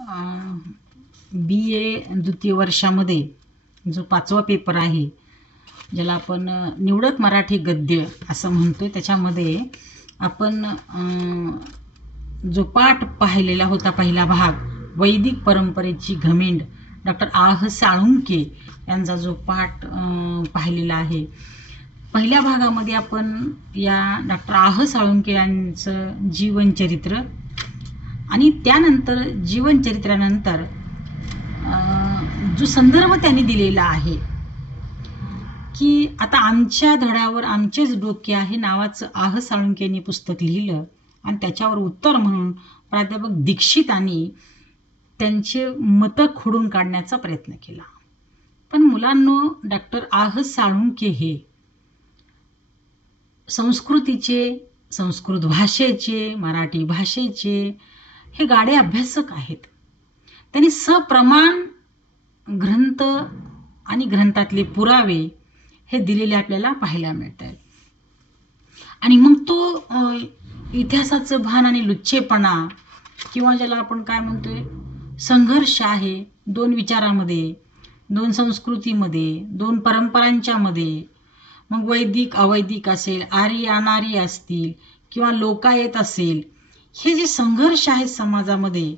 BA द्वितीय वर्षामध्ये जो 5वा पेपर आहे, ज्याला आपण निवडक मराठी गद्य असं म्हणतोय, त्याच्यामध्ये आपण जो पाठ पाहिलेला होता, पहिला भाग वैदिक परंपरेची घमेंड, डॉक्टर आह साळुंके यांचा जो पाठ पाहिलेला आहे. पहिल्या भागामध्ये आपण या डॉक्टर आह साळुंके यांचं जीवनचरित्र आणि त्यानंतर जीवनचरित्रानंतर जो संदर्भ त्यांनी दिलेला आहे की आता आमच्या धड्यावर आमचेच डोके आहे नावाचं आह साळुंके यांनी पुस्तक लिहिलं आणि त्याच्यावर उत्तर म्हणून प्राध्यापक दीक्षितांनी त्यांचे मतं खोडून काढण्याचा प्रयत्न केला. पण मुलांनो, डॉक्टर आह साळुंके हे संस्कृतीचे, संस्कृत भाषेचे, मराठी भाषेचे हे गाढे अभ्यासक आहेत. त्यांनी सप्रमाण ग्रंथ आणि ग्रंथातले पुरावे हे दिलेले आपल्याला पाहायला मिळत आहेत. आणि मग तो इतिहासाचं भान आणि लुच्चेपणा किंवा ज्याला आपण काय म्हणतोय संघर्ष आहे दोन विचारामध्ये, दोन संस्कृतीमध्ये, दोन परंपरांच्या मध्ये, मग वैदिक अवैदिक असेल, आर्य अनार्य असतील किंवा लोकायत असेल, हे जे संघर्ष आहे समाजामध्ये,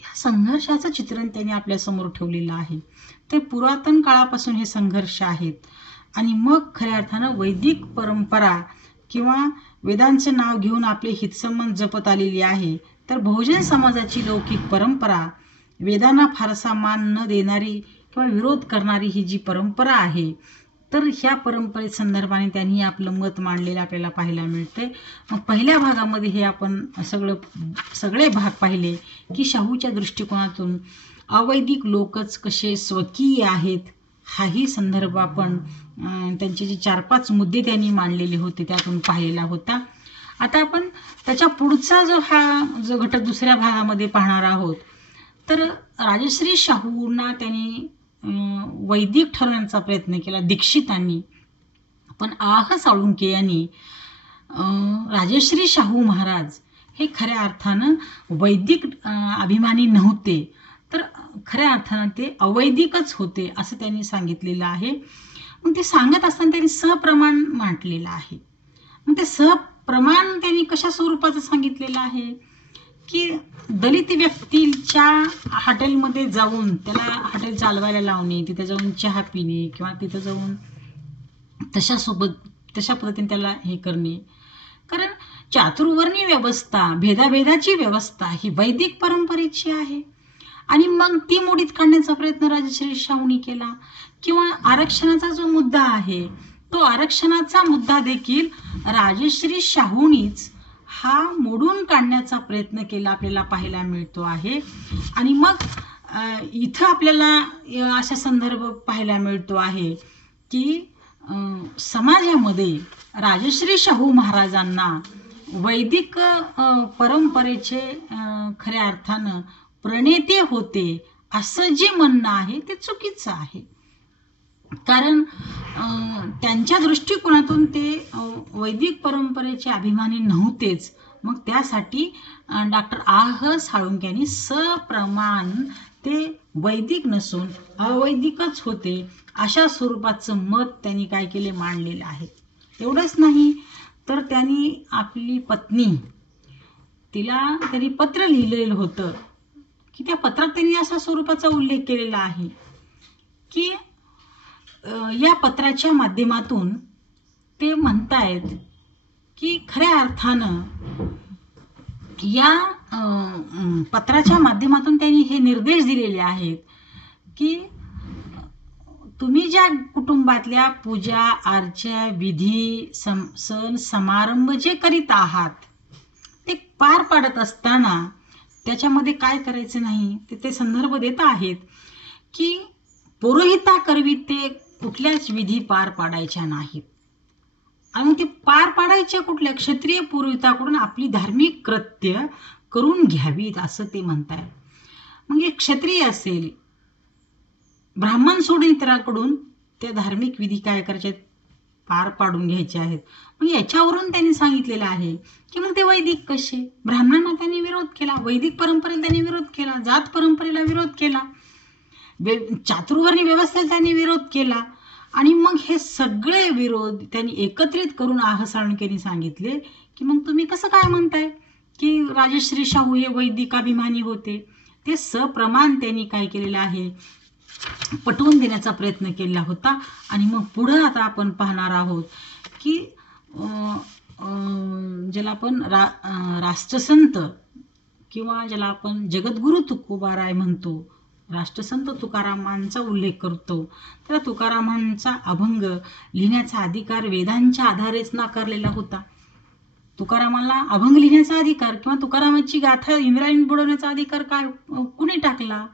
या संघर्षाचं चित्रण त्यांनी आपल्या समोर ठेवलेलं आहे. ते पुरातन काळापासून हे संघर्ष आहेत. आणि मग खऱ्या अर्थानं वैदिक परंपरा किंवा वेदांचं नाव घेऊन आपले हितसंबंध जपत आलेली आहे, तर बहुजन समाजाची लौकिक परंपरा, वेदांना फारसा मान न देणारी किंवा विरोध करणारी ही जी परंपरा आहे, तर ह्या परंपरे संदर्भाने त्यांनी आपलं मत मांडलेलं आपल्याला पाहायला मिळते. मग पहिल्या भागामध्ये हे आपण सगळे भाग पाहिले की शाहूच्या दृष्टिकोनातून अवैदिक लोकच कसे स्वकीय आहेत, हाही संदर्भ आपण त्यांचे जे 4-5 मुद्दे त्यांनी मांडलेले होते त्यातून पाहिलेला होता. आता आपण त्याच्या पुढचा जो घटक दुसऱ्या भागामध्ये पाहणार आहोत, तर राजश्री शाहूंना त्यांनी वैदिक ठरवण्याचा प्रयत्न केला दीक्षितांनी. पण आह साळुंके यांनी राजश्री शाहू महाराज हे खऱ्या अर्थानं वैदिक अभिमानी नव्हते, तर खऱ्या अर्थानं ते अवैदिकच होते असं त्यांनी सांगितलेलं आहे. मग ते सांगत असताना त्यांनी सप्रमाण मांडलेलं आहे. मग ते सप्रमाण त्यांनी कशा स्वरूपाचं सांगितलेलं आहे की दलित व्यक्तीच्या हॉटेलमध्ये जाऊन त्याला हॉटेल चालवायला लावणे, तिथे जाऊन चहा पिणे किंवा तिथं जाऊन तशा पद्धतीने त्याला हे करणे. कारण चातुर्वर्णी व्यवस्था, भेदाभेदाची व्यवस्था ही वैदिक परंपरेची आहे. आणि मग ती मोडीत काढण्याचा प्रयत्न राजश्री शाहूंनी केला. किंवा आरक्षणाचा जो मुद्दा आहे, तो आरक्षणाचा मुद्दा देखील राजश्री शाहूंनीच हा मोडून काढण्याचा प्रयत्न केला आपल्याला पाहायला मिळतो आहे. आणि मग इथं आपल्याला अशा संदर्भ पाहायला मिळतो आहे की समाजामध्ये राजश्री शाहू महाराजांना वैदिक परंपरेचे खऱ्या अर्थानं प्रणेते होते असं जे म्हणणं आहे ते चुकीचं आहे. कारण त्यांच्या दृष्टिकोनातून ते वैदिक परंपरेचे अभिमानी नव्हतेच. मग त्यासाठी डॉक्टर आह साळुंके यांनी सप्रमाण ते वैदिक नसून अवैदिकच होते अशा स्वरूपाचं मत त्यांनी काय केले, मांडलेलं आहे. एवढंच नाही तर त्यांनी आपली पत्नी, तिला त्यांनी पत्र लिहिलेलं होतं की त्या पत्रात त्यांनी अशा स्वरूपाचा उल्लेख केलेला आहे की या पत्राच्या माध्यमातून ते म्हणतायत की खऱ्या अर्थानं या पत्राच्या माध्यमातून त्यांनी हे निर्देश दिलेले आहेत की तुम्ही ज्या कुटुंबातल्या पूजा अर्चा विधी सण समारंभ जे करीत आहात ते पार पाडत असताना त्याच्यामध्ये काय करायचं नाही ते संदर्भ देत आहेत की पुरोहिता करवी ते कुठल्याच विधी पार पाडायच्या नाहीत. आणि ते पार पाडायच्या कुठल्या क्षत्रिय पुरोहिताकडून आपली धार्मिक कृत्य करून घ्यावीत असं ते म्हणतात. मग एक क्षत्रिय असेल, ब्राह्मण सोडून इतरांकडून त्या धार्मिक विधी काय करायच्या पार पाडून घ्यायचे आहेत. मग याच्यावरून त्यांनी सांगितलेलं आहे की मग ते वैदिक कसे. ब्राह्मणांना त्यांनी विरोध केला, वैदिक परंपरेला त्यांनी विरोध केला, जात परंपरेला विरोध केला, चातुर्वर्णी व्यवस्थेला त्यांनी विरोध केला. आणि मग हे सगळे विरोध त्यांनी एकत्रित करून आह साळुंखेंनी सांगितले की मग तुम्ही कसं काय म्हणताय की राजश्री शाहू हे वैदिकाभिमानी होते. ते सप्रमाण त्यांनी काय केलेलं आहे, पटवून देण्याचा प्रयत्न केला होता. आणि मग पुढे आता आपण पाहणार आहोत की ज्याला आपण राष्ट्रसंत किंवा ज्याला आपण जगद्गुरु तुकोबाराय म्हणतो, राष्ट्रसंत तुकारामांचा उल्लेख करतो. तर तुकारामांचा अभंग लिहिण्याचा अधिकार वेदांच्या आधारेच नाकारलेला होता. तुकारामांना अभंग लिहिण्याचा अधिकार किंवा तुकारामाची गाथा इंद्रायणी बुडवण्याचा अधिकार काय कुणी टाकला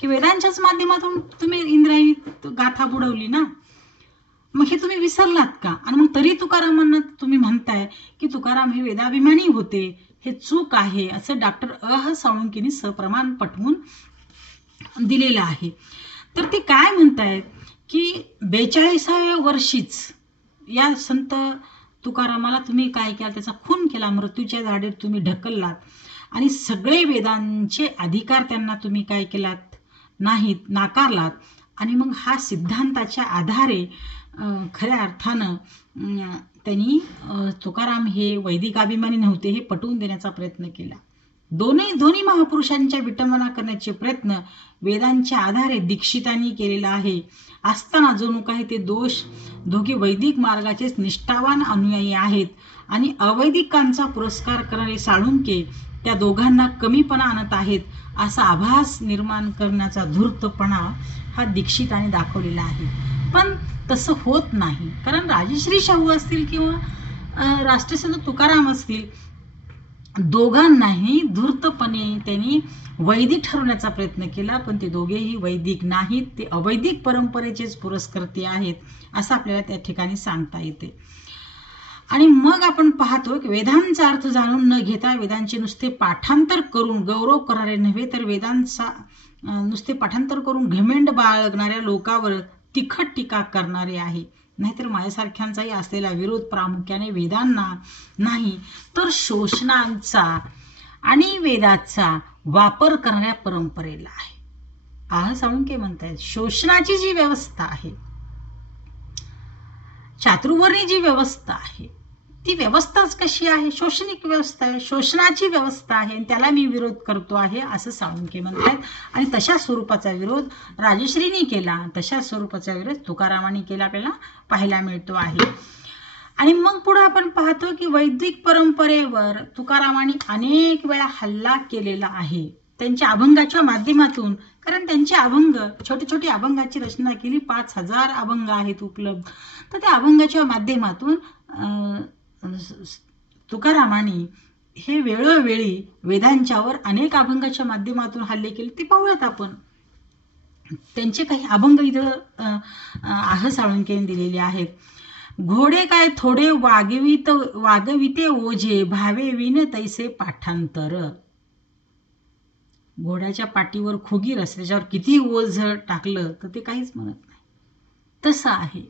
की वेदांच्याच माध्यमातून तुम्ही इंद्रायणी गाथा बुडवली ना. मग हे तुम्ही विसरलात का. आणि मग तरी तुकारामांना तुम्ही म्हणताय की तुकाराम हे वेदाभिमानी होते, हे चूक आहे असं डॉक्टर अह साळुंखेंनी सप्रमाण पटवून दिलेलं आहे. तर ते काय म्हणतायत की 42व्या वर्षीच या संत तुकारामाला तुम्ही काय केलं, त्याचा खून केला, मृत्यूच्या दाढेत तुम्ही ढकललात आणि सगळे वेदांचे अधिकार त्यांना तुम्ही काय केलात, नाहीत, नाकारलात. आणि मग हा सिद्धांताच्या आधारे खऱ्या अर्थानं त्यांनी तुकाराम हे वैदिकाभिमानी नव्हते हे पटवून देण्याचा प्रयत्न केला. दोन्ही महापुरुषांच्या विटंबना करण्याचे प्रयत्न वेदांच्या आधारे दीक्षितांनी केलेला आहे. असताना जणू काही ते दोघे वैदिक मार्गाचेच निष्ठावान अनुयायी आहेत आणि अवैदिकांचा पुरस्कार करणारे साळुंखे त्या दोघांना कमीपणा आणत आहेत असा आभास निर्माण करण्याचा धूर्तपणा हा दीक्षितांनी दाखवलेला आहे. पण तसं होत नाही, कारण राजश्री शाहू असतील किंवा राष्ट्रसंत तुकाराम असतील, दोघांनाही धूर्तपणे त्यांनी वैदिक ठरवण्याचा प्रयत्न केला. पण ते दोघेही वैदिक नाहीत, ते अवैदिक परंपरेचेच पुरस्कर्ते आहेत असं आपल्याला त्या ठिकाणी सांगता येते. आणि मग आपण पाहतो की वेदांचा अर्थ जाणून न घेता वेदांचे नुसते पाठांतर करून गौरव करणारे नव्हे तर वेदांचा नुसते पाठांतर करून घमेंड बाळगणाऱ्या लोकांवर तिखट टीका करणारे आहे. नाहीतर माझ्यासारख्यांचाही असलेला विरोध प्रामुख्याने वेदांना नाही तर शोषणांचा आणि वेदाचा वापर करणाऱ्या परंपरेला आहे. आह साळुंखे म्हणतायत शोषणाची जी व्यवस्था आहे, चातुर्वर्णी जी व्यवस्था आहे, ती व्यवस्थाच कशी आहे, शोषणिक व्यवस्था आहे, शोषणाची व्यवस्था आहे, त्याला मी विरोध करतो आहे असं साळुंखे म्हणतात. आणि तशा स्वरूपाचा विरोध राजश्रींनी केला, तशा स्वरूपाचा विरोध तुकारामांनी केला आपल्याला पाहायला मिळतो आहे. आणि मग पुढे आपण पाहतो की वैदिक परंपरेवर तुकारामांनी अनेक वेळा हल्ला केलेला आहे त्यांच्या अभंगाच्या माध्यमातून. कारण त्यांचे अभंग छोटे छोटे अभंगाची रचना केली, 5000 अभंग आहेत उपलब्ध. तर त्या अभंगाच्या माध्यमातून तुकारामांनी हे वेळोवेळी वेदांच्यावर अनेक अभंगाच्या माध्यमातून हल्ले केले. ते पाहूयात आपण. त्यांचे काही अभंग इथं आह साळुंखेंनी दिलेले आहेत. घोडे काय थोडे वागविते ओझे, भावे विन तैसे पाठांतर. घोड्याच्या पाठीवर खुगीर असते, त्याच्यावर किती ओझ टाकलं तर ते काहीच म्हणत नाही. तसं आहे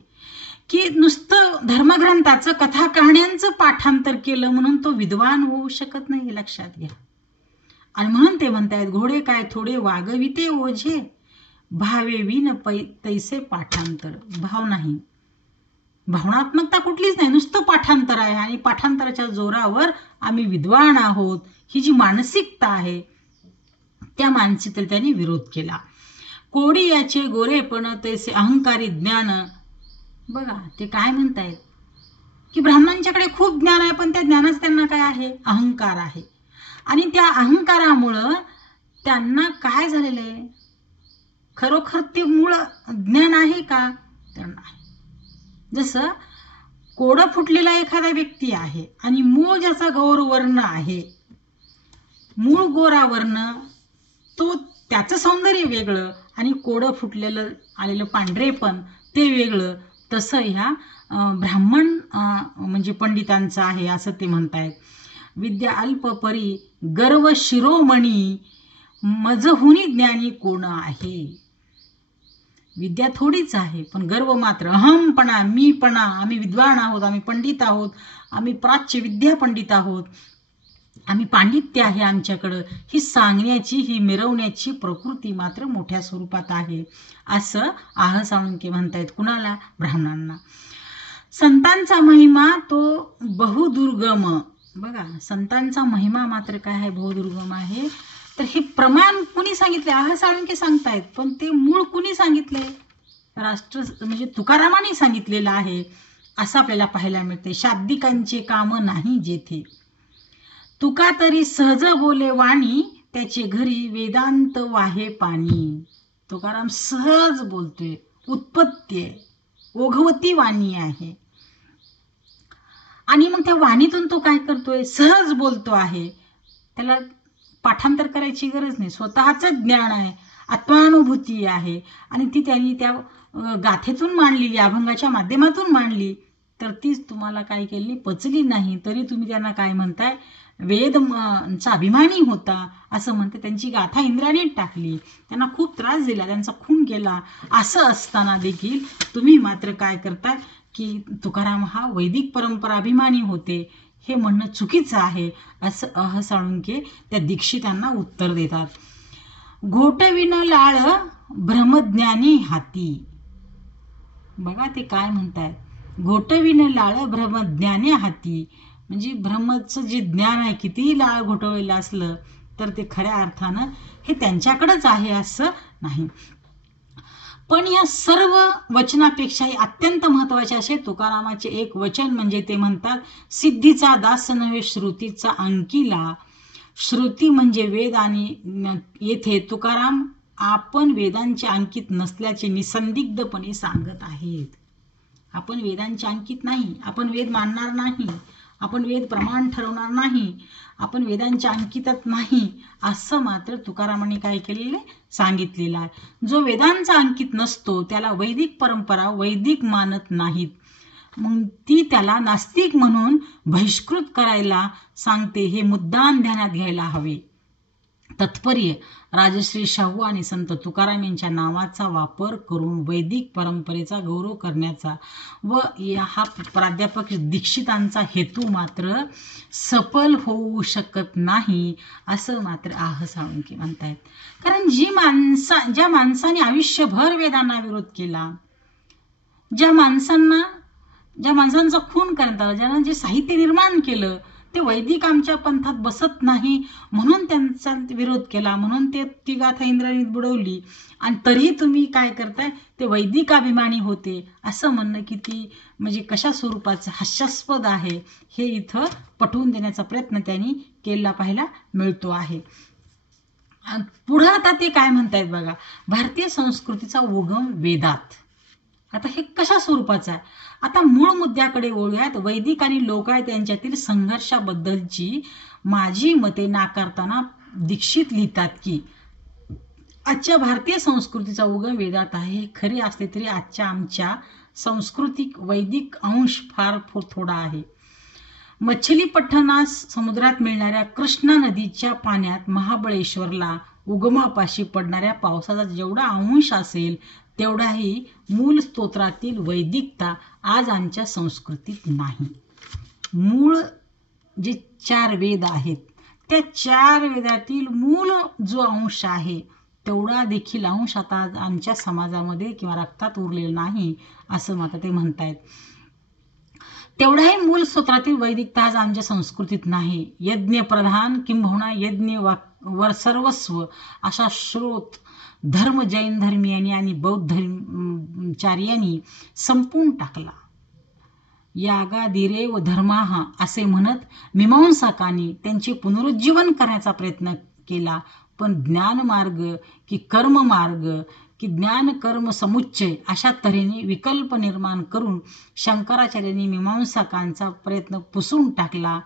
की नुसतं धर्मग्रंथाचं कथा कहाण्यांचं पाठांतर केलं म्हणून तो विद्वान होऊ शकत नाही, हे लक्षात घ्या. आणि म्हणून ते म्हणतायत घोडे काय थोडे वागविते ओझे, भावे विन तैसे पाठांतर. भाव नाही, भावनात्मकता कुठलीच नाही, नुसतं पाठांतर आहे. आणि पाठांतराच्या जोरावर आम्ही विद्वान आहोत ही जी मानसिकता आहे त्या मानसिकतेला त्यांनी विरोध केला. कोडी याचे गोरेपण तैसे अहंकारी ज्ञान. बघा ते काय म्हणतायत की ब्राह्मणांच्याकडे खूप ज्ञान आहे, पण त्या ज्ञानाच त्यांना काय आहे, अहंकार आहे. आणि त्या अहंकारामुळं त्यांना काय झालेलं आहे, खरोखर ते मूळ ज्ञान आहे का, त्यांना आहे. जसं कोडं फुटलेला एखादा व्यक्ती आहे आणि मूळ ज्याचा गौर वर्ण आहे, मूळ गोरा वर्ण, तो त्याचं सौंदर्य वेगळं आणि कोडं फुटलेलं आलेलं पांढरेपण ते वेगळं. तसं ह्या ब्राह्मण म्हणजे पंडितांचं आहे असं ते म्हणतायत. विद्या अल्प परी गर्व शिरोमणी, मजहुनी ज्ञानी कोण आहे. विद्या थोडीच आहे, पण गर्व मात्र अहमपणा, मीपणा, आम्ही विद्वान आहोत, आम्ही पंडित आहोत, आम्ही प्राच्य विद्या पंडित आहोत, आम्ही पांडित्य आहे आमच्याकडं, ही सांगण्याची, ही मिरवण्याची प्रकृती मात्र मोठ्या स्वरूपात आहे, असं आह साळुंखे म्हणतायत. कुणाला? ब्राह्मणांना. संतांचा महिमा तो बहुदुर्गम. बघा, संतांचा महिमा मात्र काय आहे? बहुदुर्गम आहे. तर हे प्रमाण कुणी सांगितले? आह साळुंखे सांगतायत, पण ते मूळ कुणी सांगितले? राष्ट्र म्हणजे तुकारामांनी सांगितलेलं आहे असं आपल्याला पाहायला मिळते. शाब्दिकांचे काम नाही जेथे, तुका तरी सहज बोले वाणी, त्याचे घरी वेदांत वाहे पाणी. तुकाराम सहज बोलतोय, उत्पत्ती आहे, ओघवती वाणी आहे. आणि मग त्या वाणीतून तो काय करतोय? सहज बोलतो आहे. त्याला पाठांतर करायची गरज नाही, स्वतःच ज्ञान आहे, आत्मानुभूती आहे, आणि ती त्यांनी त्या गाथेतून मांडलेली, अभंगाच्या माध्यमातून मांडली. तर तीच तुम्हाला काय केली? पचली नाही. तरी तुम्ही त्यांना काय म्हणताय? वेदचा अभिमानी होता असं म्हणते. त्यांची गाथा इंद्राने टाकली, त्यांना खूप त्रास दिला, त्यांचा खून केला. असं असताना देखील तुम्ही मात्र काय करतात की तुकाराम हा वैदिक परंपरा अभिमानी होते, हे म्हणणं चुकीचं आहे, असं आह साळुंखे त्या दीक्षितांना उत्तर देतात. घोटविन लाळ ब्रह्मज्ञानी हाती. बघा ते काय म्हणतायत? घोटविन लाळ ब्रह्मज्ञानी हाती. म्हणजे ब्रह्मचं जे ज्ञान आहे, कितीही लाळ घोटवलेलं असलं तर ते खऱ्या अर्थानं हे त्यांच्याकडेच आहे असं नाही. पण या सर्व वचनापेक्षाही अत्यंत महत्वाचे असे तुकारामाचे एक वचन म्हणजे ते म्हणतात, सिद्धीचा दास नव्हे श्रुतीचा अंकिला. श्रुती म्हणजे वेद, आणि येथे तुकाराम आपण वेदांचे अंकित नसल्याचे निसंदिग्धपणे सांगत आहेत. आपण वेदांचे अंकित नाही, आपण वेद मानणार नाही, आपण वेद प्रमाण ठरवणार नाही, आपण वेदांच्या अंकितच नाही, असं मात्र तुकारामांनी काय केलेले? सांगितलेलं आहे. जो वेदांचा अंकित नसतो त्याला वैदिक परंपरा वैदिक मानत नाहीत, मग ती त्याला नास्तिक म्हणून बहिष्कृत करायला सांगते. हे मुद्दाम ध्यानात घ्यायला हवे. तात्पर्य, राजश्री शाहू आणि संत तुकाराम यांच्या नावाचा वापर करून वैदिक परंपरेचा गौरव करण्याचा व हा प्राध्यापक दीक्षितांचा हेतू मात्र सफल होऊ शकत नाही, असं मात्र आह साळुंखे म्हणतायत. कारण ज्या माणसाने आयुष्यभर वेदांना विरोध केला, ज्या माणसांचा खून करण्यात आला, ज्यानं जे साहित्य निर्माण केलं ते वैदिक आमच्या पंथात बसत नाही म्हणून त्यांचा विरोध केला, म्हणून ते ती गाथा इंद्राने बुडवली, आणि तरी तुम्ही काय करताय? ते वैदिक अभिमानी होते असं म्हणणं किती म्हणजे कशा स्वरूपाचं हास्यास्पद आहे, हे इथं पटवून देण्याचा प्रयत्न त्यांनी केला पाहायला मिळतो आहे. पुढं आता ते काय म्हणतायत बघा, भारतीय संस्कृतीचा उगम वेदात. आता हे कशा स्वरूपाचं आहे? आता मूळ मुद्द्याकडे वळूयात. वैदिक आणि लोकायत यांच्यातील संघर्षाबद्दलची माझी मते नाकारताना दीक्षित लिहितात की आजच्या भारतीय संस्कृतीचा उगम वेदात आहे. हे खरे असले तरी आजच्या आमच्या सांस्कृतिक वैदिक अंश फार थोडा आहे. मच्छलीपट्टणास समुद्रात मिळणाऱ्या कृष्णा नदीच्या पाण्यात महाबळेश्वरला उगमापाशी पडणाऱ्या पावसाचा जेवढा अंश असेल तेवढाही मूळ स्तोत्रातील वैदिकता आज आमच्या संस्कृतीत नाही. मूळ जे 4 वेद आहेत त्या 4 वेदातील मूळ जो अंश आहे तेवढा देखील अंश आता आज आमच्या समाजामध्ये किंवा रक्तात उरलेला नाही असं मात्र ते म्हणतायत. तेवढाही मूळ स्तोत्रातील वैदिकता आज आमच्या संस्कृतीत नाही. यज्ञ प्रधान किंबहुना यज्ञ वर सर्वस्व अशा श्रोत धर्म जैन धर्मीयांनी आणि बौद्ध धर्मचार्यांनी संपून टाकला. यागादिरेव धर्माहा असे म्हणत मीमांसकांनी त्यांचे पुनरुज्जीवन करण्याचा प्रयत्न केला, पण ज्ञानमार्ग की कर्ममार्ग की ज्ञान कर्म समुच्चय अशा तऱ्हेने विकल्प निर्माण करून शंकराचार्यांनी मीमांसकांचा प्रयत्न पुसून टाकला.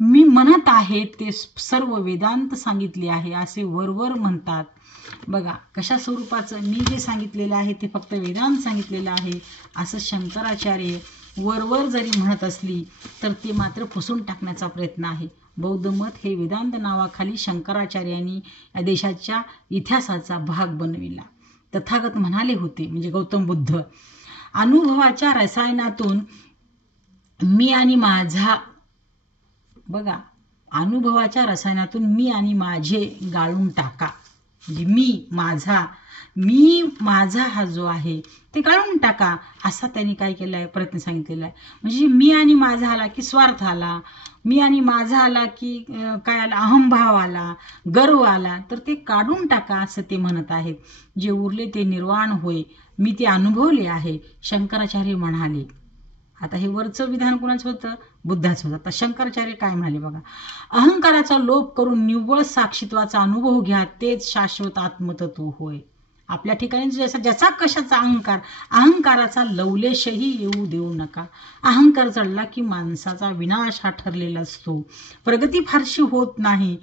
मी म्हणत आहे ते सर्व वेदांत सांगितले आहे असे वरवर म्हणतात. बघा कशा स्वरूपाचं, मी जे सांगितलेलं आहे ते फक्त वेदांत सांगितलेलं आहे असं शंकराचार्य वरवर जरी म्हणत असली तर ते मात्र पुसून टाकण्याचा प्रयत्न आहे. बौद्ध मत हे वेदांत नावाखाली शंकराचार्यांनी या देशाच्या इतिहासाचा भाग बनविला. तथागत म्हणाले होते, म्हणजे गौतम बुद्ध, अनुभवाच्या रसायनातून मी आणि माझा, बघा, अनुभवाच्या रसायनातून मी आणि माझे गाळून टाका. म्हणजे मी माझा हा जो आहे ते गाळून टाका, असा त्यांनी काय केलाय, प्रयत्न सांगितलेला आहे. म्हणजे मी आणि माझा आला की स्वार्थ आला, मी आणि माझा आला की काय आला, अहंभाव आला, गर्व आला, तर ते काढून टाका असं ते म्हणत आहेत. जे उरले ते निर्वाण होय, मी ते अनुभवले आहे, शंकराचार्य म्हणाले. आता हे वरचं विधान कोणाचं होतं, बुद्धाचं होतं. आता शंकराचार्य काय म्हणाले बघा, अहंकाराचा लोप करून निव्वळ साक्षीत्वाचा अनुभव घ्या, तेच शाश्वत आत्मतत्व होय. आपल्या ठिकाणी ज्याचा कशाचा अहंकाराचा लवलेशही येऊ देऊ नका. अहंकार चढला की माणसाचा विनाश हा ठरलेला असतो, प्रगती फारशी होत नाही.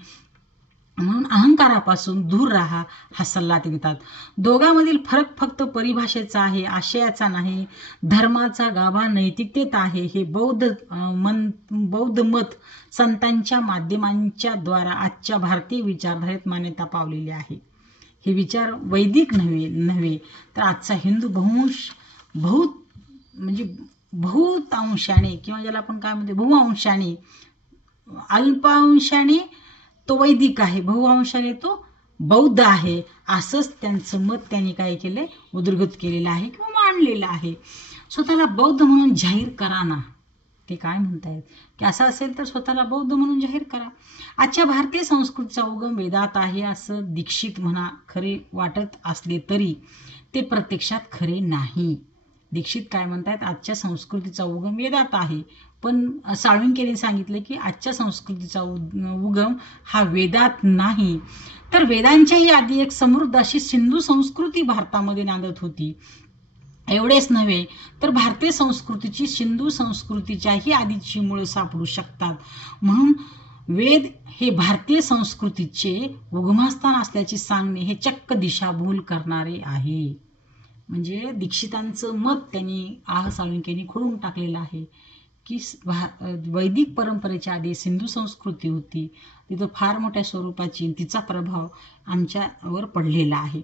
म्हणून अहंकारापासून दूर राहा हा सल्ला ते देतात. दोघांमधील फरक फक्त परिभाषेचा आहे, आशयाचा नाही. धर्माचा गाभा नैतिकतेत आहे. हे बौद्ध मत संतांच्या माध्यमांच्या द्वारा आजच्या भारतीय विचारधारेत मान्यता पावलेली आहे. हे विचार वैदिक नव्हे तर आजचा हिंदू बहुतांशाने, किंवा ज्याला आपण काय म्हणतो बहुअंशाने, अल्पांशाने तो वैदिक आहे, बहुअंशाने तो बौद्ध आहे, असंच त्यांचं मत त्यांनी काय केलंय, उदरगत केलेलं आहे किंवा मांडलेलं आहे. स्वतःला बौद्ध म्हणून जाहीर करा ना. ते काय म्हणतायत की असं असेल तर स्वतःला बौद्ध म्हणून जाहीर करा. आजच्या भारतीय संस्कृतीचा उगम वेदात आहे असं दीक्षित म्हणा खरे वाटत असले तरी ते प्रत्यक्षात खरे नाही. दीक्षित काय म्हणतात, आजच्या संस्कृतीचा उगम वेदात आहे, पण साळुंखेने सांगितलं की आजच्या संस्कृतीचा उगम हा वेदात नाही, तर वेदांच्याही आधी एक समृद्ध अशी सिंधू संस्कृती भारतामध्ये नांदत होती. एवढेच नव्हे तर भारतीय संस्कृतीची सिंधू संस्कृतीच्याही आधीची मुळे सापडू शकतात. म्हणून वेद हे भारतीय संस्कृतीचे उगमस्थान असल्याचे सांगणे हे चक्क दिशाभूल करणारे आहे. म्हणजे दीक्षितांचं मत त्यांनी साळुंखेनी खोडून टाकलेलं आहे की वैदिक परंपरेच्या आधी सिंधू संस्कृती होती, तिथं फार मोठ्या स्वरूपाची तिचा प्रभाव आमच्यावर पडलेला आहे.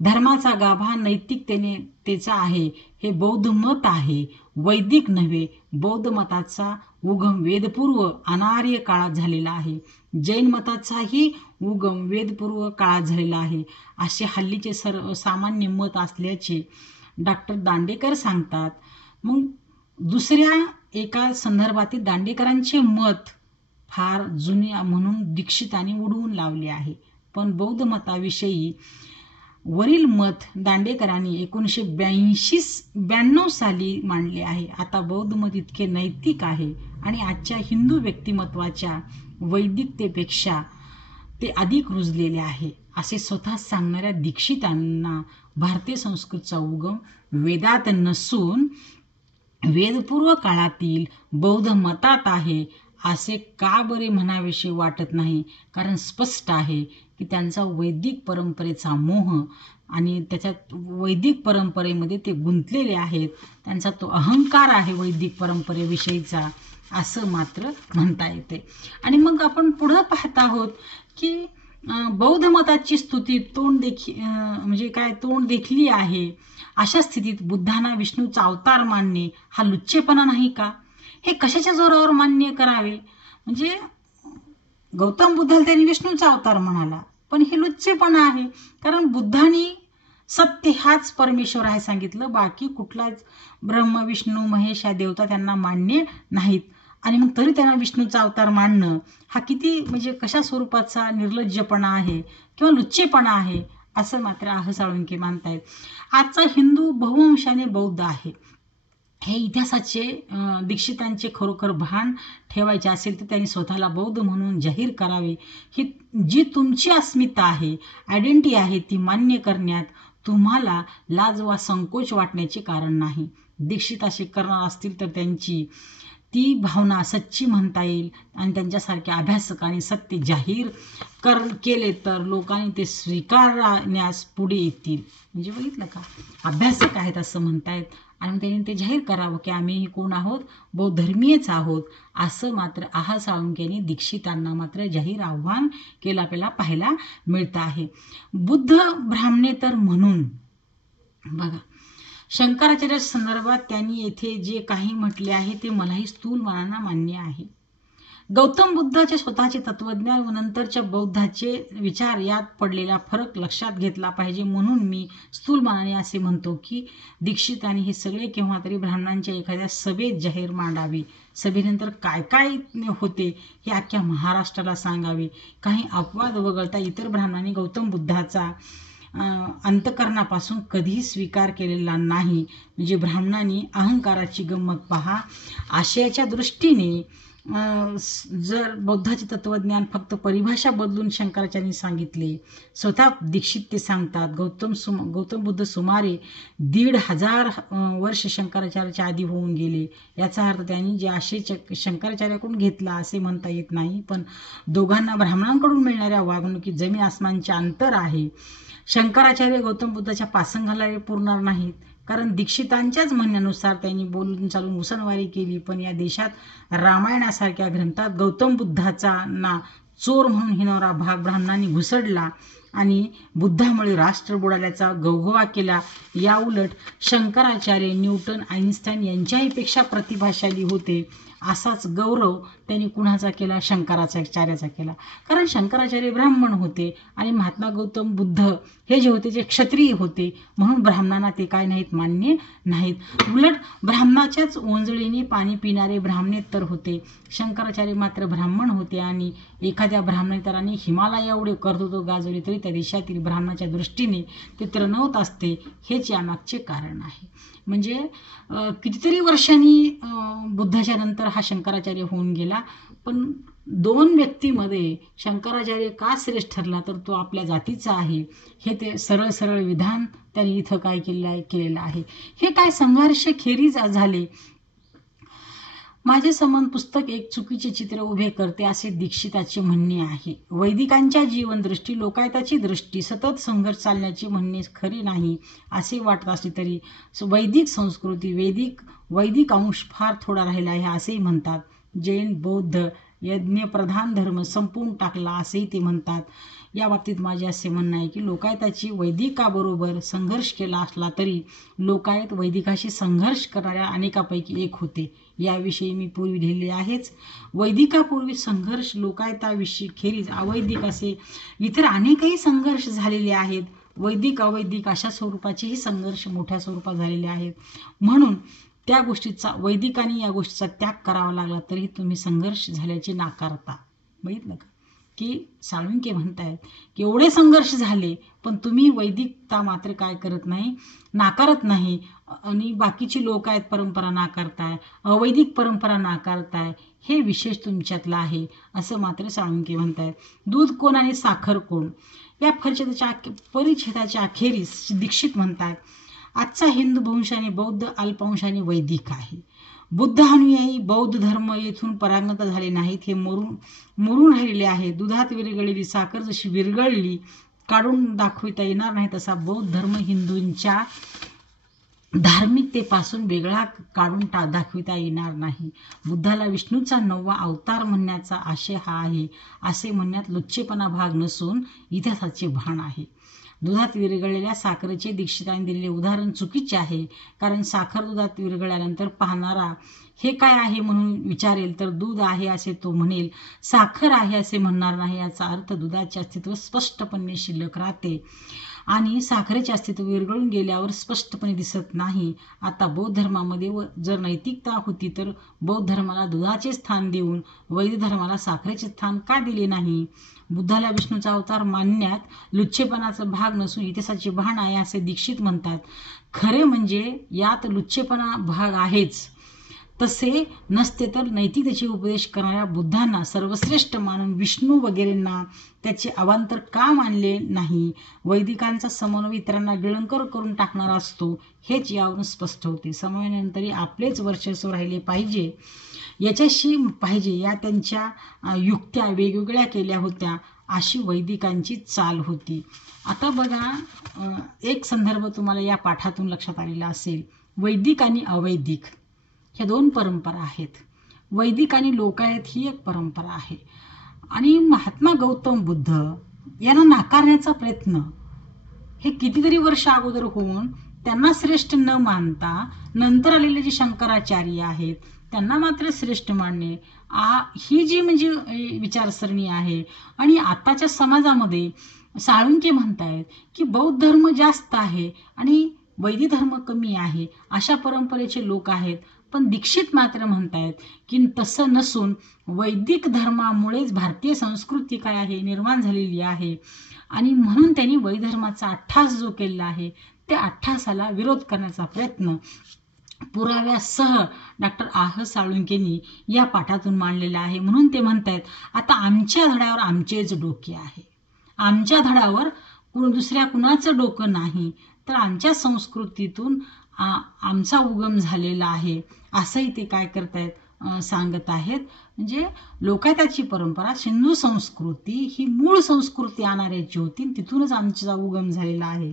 धर्माचा गाभा नैतिकतेने त्याचा आहे, हे बौद्ध मत आहे, वैदिक नव्हे. बौद्ध मताचा उगम वेदपूर्व अनार्य काळात झालेला आहे. जैन मताचाही उगम वेदपूर्व काळात झालेला आहे, असे हल्लीचे सामान्य मत असल्याचे डॉक्टर दांडेकर सांगतात. मग दुसऱ्या एका संदर्भातील दांडेकरांचे मत फार जुने म्हणून दीक्षितांनी उडवून लावले आहे. पण बौद्ध मताविषयी वरील मत दांडेकरांनी 1992 साली मांडले आहे. आता बौद्ध मत इतके नैतिक आहे आणि आजच्या हिंदू व्यक्तिमत्वाच्या वैदिकतेपेक्षा ते अधिक रुजलेले आहे, असे स्वतः सांगणाऱ्या दीक्षितांना भारतीय संस्कृतीचा उगम वेदात नसून वेदपूर्व काळातील बौद्ध मतात आहे असे का बरे म्हणावेसे वाटत नाही. कारण स्पष्ट आहे की त्यांचा वैदिक परंपरेचा मोह आणि त्याच्यात वैदिक परंपरेमध्ये ते गुंतलेले आहेत. त्यांचा तो अहंकार आहे वैदिक परंपरेविषयीचा, असं मात्र म्हणता येते. आणि मग आपण पुढं पाहत आहोत की बौद्ध मताची स्तुती तोंड देखली आहे. अशा स्थितीत बुद्धांना विष्णूचा अवतार मानणे हा लुच्चेपणा नाही का? हे कशाच्या जोरावर मान्य करावे? म्हणजे गौतम बुद्धाला त्यांनी विष्णूचा अवतार म्हणाला, पण हे लुच्चेपणा आहे. कारण बुद्धांनी सत्य हाच परमेश्वर आहे सांगितलं, बाकी कुठलाच ब्रह्म विष्णू महेश या देवता त्यांना मान्य नाहीत. आणि मग तरी त्यांना विष्णूचा अवतार मानणं हा किती म्हणजे कशा स्वरूपाचा निर्लज्जपणा आहे किंवा लुच्चेपणा आहे, असं मात्र साळुंखे मानतायत. आजचा हिंदू बहुअंशाने बौद्ध आहे. हे इतिहासाचे दीक्षितांचे खरोखर भान ठेवायचे असेल तर त्यांनी स्वतःला बौद्ध म्हणून जाहीर करावे. ही जी तुमची अस्मिता आहे, आयडेंटिटी आहे, ती मान्य करण्यात तुम्हाला लाज वा संकोच वाटण्याचे कारण नाही. दीक्षित असे करणार असतील तर त्यांची ती भावना सच्ची म्हणता येईल आणि त्यांच्यासारख्या अभ्यासकांनी सत्य जाहीर केले तर लोकांनी ते स्वीकारण्यास पुढे येतील. म्हणजे बघितलं का, अभ्यासक आहेत असं म्हणतायत आणि मग त्यांनी ते जाहीर करावं की आम्ही कोण आहोत, बौद्ध धर्मीयच आहोत, असं मात्र साळुंखेंनी दीक्षितांना मात्र जाहीर आव्हान केलं आपल्याला पाहायला मिळतं आहे. बुद्ध ब्राह्मणे तर म्हणून बघा, शंकराचार्य संदर्भात त्यांनी येथे जे काही म्हटले आहे ते मलाही स्थूल मनाने मान्य आहे. गौतम बुद्धाचे स्वतःचे तत्वज्ञान व नंतरच्या बौद्धाचे विचार यात पडलेला फरक लक्षात घेतला पाहिजे. म्हणून मी स्थूल मनाने असे म्हणतो की दीक्षितांनी हे सगळे केव्हा तरी ब्राह्मणांच्या एखाद्या सभेत जाहीर मांडावे. सभेनंतर काय काय होते हे अख्ख्या महाराष्ट्राला सांगावे. काही अपवाद वगळता इतर ब्राह्मणांनी गौतम बुद्धाचा अंतकरणापासून कधीही स्वीकार केलेला नाही. म्हणजे ब्राह्मणांनी अहंकाराची गंमत पहा. आशयाच्या दृष्टीने जर बौद्धाचे तत्वज्ञान फक्त परिभाषा बदलून शंकराचार्यांनी सांगितले. स्वतः दीक्षित ते सांगतात गौतम बुद्ध सुमारे 1500 वर्ष शंकराचार्याच्या आधी होऊन गेले. याचा अर्थ त्यांनी जे आशय शंकराचार्याकडून घेतला असे म्हणता येत नाही. पण दोघांना ब्राह्मणांकडून मिळणाऱ्या वागणुकीत जमीन आसमानचे अंतर आहे. शंकराचार्य गौतम बुद्धाच्या पासंगाला पुरणार नाहीत, कारण दीक्षितांच्याच म्हणण्यानुसार त्यांनी बोलून चालून उसनवारी केली. पण या देशात रामायणासारख्या ग्रंथात गौतम बुद्धाचा ना चोर म्हणून हिनवरा भाग ब्राह्मणांनी घुसडला आणि बुद्धामुळे राष्ट्र बुडाल्याचा गवगवा केला. या उलट शंकराचार्य न्यूटन आईन्स्टाईन यांच्याही पेक्षा प्रतिभाशाली होते. असाच गौरव त्यांनी कुणाचा केला? शंकराचार्याचा केला. कारण शंकराचार्य ब्राह्मण होते आणि महात्मा गौतम बुद्ध हे जे होते ते क्षत्रिय होते. म्हणून ब्राह्मणांना ते काय नाहीत, मान्य नाहीत. उलट ब्राह्मणाच्याच ओंजळीने पाणी पिणारे ब्राह्मणेतर होते. शंकराचार्य मात्र ब्राह्मण होते आणि एखाद्या ब्राह्मणेतरांनी हिमालय एवढे कर्तृत्व गाजवले तरी त्या देशातील ब्राह्मणाच्या दृष्टीने ते त्रनवत असते. हेच यामागचे कारण आहे. म्हणजे कितीतरी वर्षांनी बुद्धाच्या नंतर हा शंकराचार्य होऊन गेला. पण दोन व्यक्तीमध्ये शंकराचार्य का श्रेष्ठ ठरला तर तो आपल्या जातीचा आहे. हे ते सरळ सरळ विधान त्यांनी इथं काय केलेलं आहे. हे काय संघर्ष खेरीज झाले. माझे संबंध पुस्तक एक चुकीचे चित्र उभे करते असे दीक्षिताचे म्हणणे आहे. वैदिकांच्या जीवनदृष्टी लोकायताची दृष्टी सतत संघर्ष चालण्याचे म्हणणे खरे नाही असे वाटत असले तरी वैदिक संस्कृती वैदिक अंश फार थोडा राहिला आहे असेही म्हणतात. जैन बौद्ध यज्ञप्रधान धर्म संपवून टाकला असेही ते म्हणतात. या बाबतीत माझे असे म्हणणं आहे की लोकायताची वैदिकाबरोबर संघर्ष केला असला तरी लोकायत वैदिकाशी संघर्ष करणाऱ्या अनेकापैकी एक होते. याविषयी मी पूर्वी लिहिले आहेच. वैदिकापूर्वी संघर्ष लोकायताविषयी खेरीज अवैदिक असे इतर अनेकही संघर्ष झालेले आहेत. वैदिक अवैदिक अशा स्वरूपाचेही संघर्ष मोठ्या स्वरूपात झालेले आहेत. म्हणून त्या गोष्टीचा वैदिकांनी या गोष्टीचा त्याग करावा लागला तरी तुम्ही संघर्ष झाल्याचे नाकारता. बघितलं का की साळुंखे म्हणतायत की एवढे संघर्ष झाले पण तुम्ही वैदिकता मात्र काय करत नाही, नाकारत नाही आणि बाकीची लोक आहेत परंपरा नाकारताय, अवैदिक परंपरा नाकारताय. हे विशेष तुमच्यातलं आहे असं मात्र साळुंखे म्हणतायत. दूध कोण आणि साखर कोण या परिच्छेदाच्या अखेरीस दीक्षित म्हणतात आजचा हिंदू बहुंशाने बौद्ध अल्पांशाने वैदिक आहे. बुद्ध अनुयायी बौद्ध धर्म येथून परांगत झाले नाहीत, हे मरून राहिलेले आहे. दुधात विरघळलेली साखर जशी विरघळली काढून दाखविता येणार नाही तसा बौद्ध धर्म हिंदूंच्या धार्मिकतेपासून वेगळा काढून दाखविता येणार नाही. बुद्धाला विष्णूचा 9वा अवतार म्हणण्याचा आशय हा आहे असे म्हणण्यात लुच्चेपणा भाग नसून इतिहासाचे भान आहे. दुधात विरघळलेल्या साखरेचे दीक्षितांनी दिलेले उदाहरण चुकीचे आहे. कारण साखर दुधात विरघळल्यानंतर पाहणारा हे काय आहे म्हणून विचारेल तर दूध आहे असे तो म्हणेल, साखर आहे असे म्हणणार नाही. याचा अर्थ दुधाचे अस्तित्व स्पष्टपणे शिल्लक राहते आणि साखरेचे अस्तित्व विरघळून गेल्यावर स्पष्टपणे दिसत नाही. आता बौद्ध धर्मामध्ये जर नैतिकता होती तर बौद्ध धर्माला दुधाचे स्थान देऊन वैदिक धर्माला साखरेचे स्थान का दिले नाही? बुद्धाला विष्णूचा अवतार मानण्यात लुच्चेपणाचा भाग नसून इतिहासाचे भान आहे असे दीक्षित म्हणतात. खरे म्हणजे यात लुच्चेपणा भाग आहेच. तसे नसते तर नैतिकतेचे उपदेश करणाऱ्या बुद्धांना सर्वश्रेष्ठ मानून विष्णू वगैरेंना त्याचे अवांतर का मानले नाही? वैदिकांचा समन्वय इतरांना गिळंकर करून टाकणारा असतो हेच यावरून स्पष्ट होते. समन्वयानंतरही आपलेच वर्चस्व राहिले पाहिजे याच्याशी पाहिजे या त्यांच्या युक्त्या वेगवेगळ्या केल्या होत्या अशी वैदिकांची चाल होती. आता बघा एक संदर्भ तुम्हाला या पाठातून लक्षात आलेला असेल. वैदिक आणि अवैदिक ह्या दोन परंपरा आहेत. वैदिक आणि लोकायत ही एक परंपरा आहे आणि महात्मा गौतम बुद्ध यांना नाकारण्याचा प्रयत्न हे कितीतरी वर्ष अगोदर होऊन त्यांना श्रेष्ठ न मानता नंतर आलेले जे शंकराचार्य आहेत त्यांना मात्र श्रेष्ठ मानणे, ही जी म्हणजे विचारसरणी आहे. आणि आताच्या समाजामध्ये साळुंखे म्हणतायत की बौद्ध धर्म जास्त आहे आणि वैदिक धर्म कमी आहे, अशा परंपरेचे लोक आहेत. पण दीक्षित मात्र म्हणतायत की तसं नसून वैदिक धर्मामुळेच भारतीय संस्कृती काय आहे निर्माण झालेली आहे. आणि म्हणून त्यांनी वैदिक धर्माचा अट्ठास जो केलेला आहे त्या अट्ठासाला विरोध करण्याचा प्रयत्न पुराव्यासह डॉक्टर आह साळुंखेंनी या पाठातून मांडलेला आहे. म्हणून ते म्हणतायत आता आमच्या धड्यावर आमचेच डोके आहे, आमच्या धड्यावर दुसऱ्या कुणाचं डोकं नाही, तर आमच्या संस्कृतीतून आमचा उगम झालेला आहे, असंही ते काय करतायत सांगत आहेत. म्हणजे लोकायताची परंपरा सिंधू संस्कृती ही मूळ संस्कृती आणणाऱ्याची होती, तिथूनच आमचा उगम झालेला आहे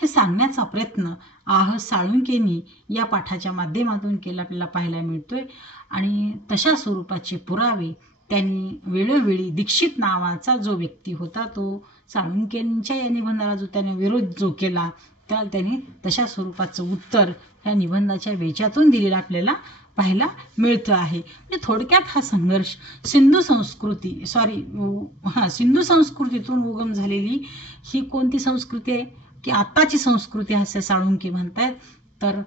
हे सांगण्याचा प्रयत्न आह साळुंखेंनी या पाठाच्या माध्यमातून केला आपल्याला पाहायला मिळतोय. आणि तशा स्वरूपाचे पुरावे त्यांनी वेळोवेळी दीक्षित नावाचा जो व्यक्ती होता तो साळुंखेंच्या या निबंधाला जो त्याने विरोध जो केला त्याला त्यांनी तशा स्वरूपाचं उत्तर ह्या निबंधाच्या वेच्यातून दिलेलं आपल्याला पाहायला मिळतं आहे. म्हणजे थोडक्यात हा संघर्ष सिंधू संस्कृतीतून उगम झालेली ही कोणती संस्कृती आहे की आत्ताची संस्कृती असे साळुंखे म्हणतायत. तर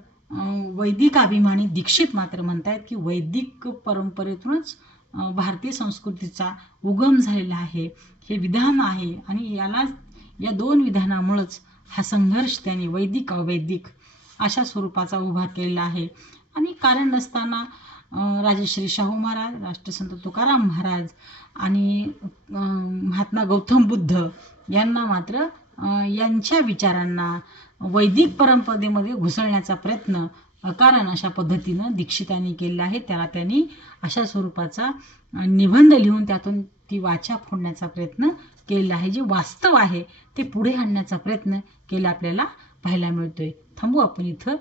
वैदिक अभिमानी दीक्षित मात्र म्हणतायत की वैदिक परंपरेतूनच भारतीय संस्कृतीचा उगम झालेला आहे हे विधान आहे. आणि या दोन विधानामुळेच हा संघर्ष त्यांनी वैदिक अवैदिक अशा स्वरूपाचा उभा केलेला आहे. आणि कारण नसताना राजश्री शाहू महाराज, राष्ट्रसंत तुकाराम महाराज आणि महात्मा गौतम बुद्ध यांना मात्र यांच्या विचारांना वैदिक परंपरेमध्ये घुसळण्याचा प्रयत्न अकारण अशा पद्धतीनं दीक्षितांनी केलेला आहे. त्याला त्यांनी अशा स्वरूपाचा निबंध लिहून त्यातून ती वाचा फोडण्याचा प्रयत्न केलेला आहे. जे वास्तव आहे ते पुढे आणण्याचा प्रयत्न केला आपल्याला पाहायला मिळतोय. थांबू आपण इथं.